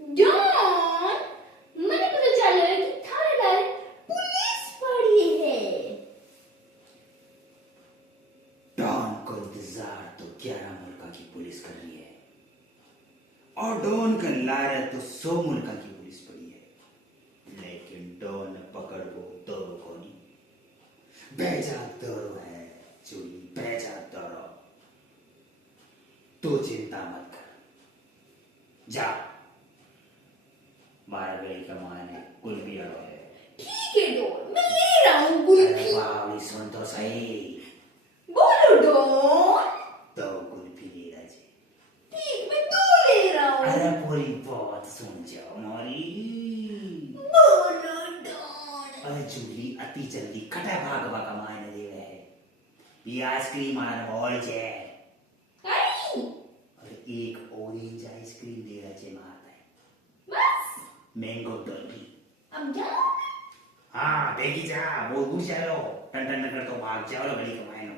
Don, मैंने पता चला है कि थानेदार पुलिस पड़ी है। डॉन को इंतजार तो 11 मुल्कों की पुलिस कर रही है और डॉन का लारा तो 100 मुल्कों की पुलिस पड़ी है, लेकिन डॉन पकड़ वो को नहीं। बेजा दौरो है चोरी, बेजा दौरो। तो चिंता मत कर, जा 12 गली का मान है, कुल्फी आरो है। ठीक है डॉन, मैं ले रहा हूँ कुल्फी। वाह, सुन तो सही। बोलो डॉन। तो कुल्फी ले रहा जी। ठीक, मैं 2 ले रहा हूँ। अरे पूरी बात सुन जाओ मोरी। बोलो डॉन। अरे जूली अति जल्दी कटा भाग भाग मायने दे रहे हैं। ये आइसक्रीम आना और जे। आई। और एक ऑरेंज आइसक्रीम दे रहा जे मारता है। बस। मैंगो डॉल्फी। अब जाओ। हाँ बेगी जा, वो उड़ जाओ, टन टन कर तो भाग जाओ बड़ी कमाए ना।